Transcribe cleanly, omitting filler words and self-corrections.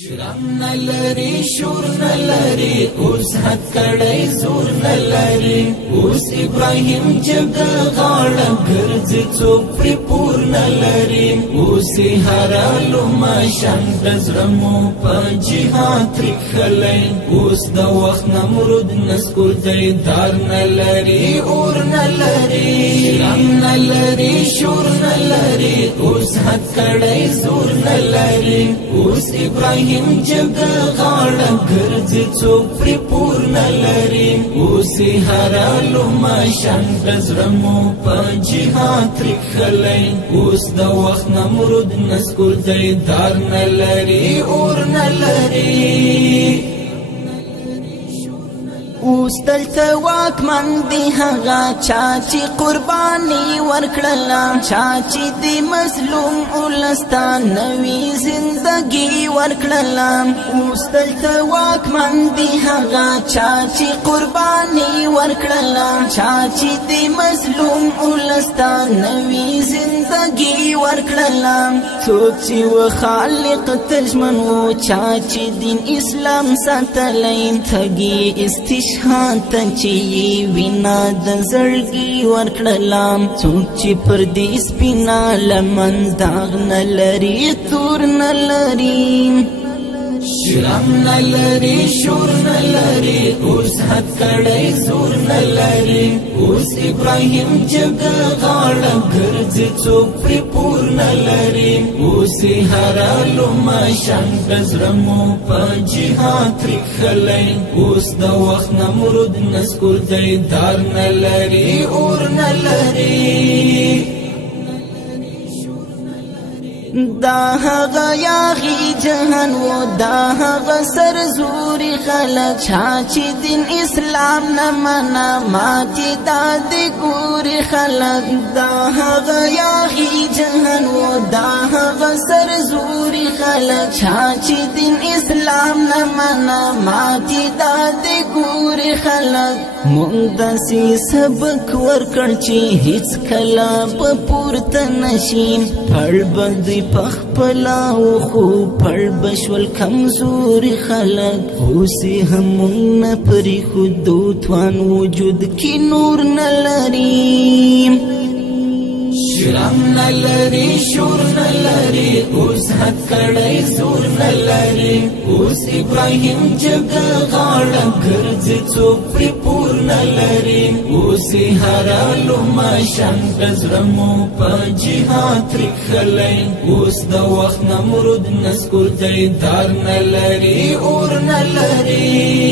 شرم نلری شور نلری اوس حد کڑی زور نلری اوس ابراهیم جگا غاړه ګرځي څوک پرې پور نلری اوس هرالو ماشان د زړمو په جهاد ترخلی اوس د وخت نمرود نسکور دی دار نلری اور نلری شرم نلری شور نلری اوس حد کڑی زور نلری اوس ابراهیم جگا غاړه ګرځي څوک پرې پور نلري اوس هرالو ماشان د زړمو په جهاد ترخلی اوس د وخت نمرود نسکور دی دار نلري اور نلري اوس دلته واکمن دی هغه چا چې قرباني ورکړله چا چې د مظلوم ولستان نوې زندګي ورکړله اوس دلته واکمن دی هغه چا چې قرباني ورکړله چا چې د مظلوم ولستان نوې زندګي ورکړله څوک چې و خالق تجمن و چا چې دین اسلام ساتلی تږي استشهاد چې وینا د زړګي ورکړلم څوک چې پر دې سپینا لمن داغ نه لري تور نه لري شرم نلری شور نلری اوس حد کڑی زور نلری اوس ابراهیم جگا غاړه ګرځي څوک پرې پور نلری اوس هرالو ماشان د زړمو په جهاد ترخلی اوس د وخت نمرود نسکور دی دار نلری اور نلری دا هغه یاغي جهان و دا هغه سرزوري خلک چا چې دین اسلام نه منا ماتې دا د ګوري خلک دا هغه یاغي جهان و دا هغه سرزوري خلک چا چې دین اسلام نه منا ماتې دا د ګوري خلک مونږ داسې سبق ورکړ چې هیڅ کله په پورته نشي پړ بندي پخپلا و خو پړ بشول کمزوري خلک اوسې هم نه پرې خودو توان وجود کې نور نه لري شرم نلری شور نلری اوس حد کڑی زور نلری اوس ابراهیم جگا غاړه ګرځي څوک پرې پور نلری اوس هرالو ماشان د زړمو په جهاد ترخلی اوس د وخت نمرود نسکور دی دار نلری اور نلری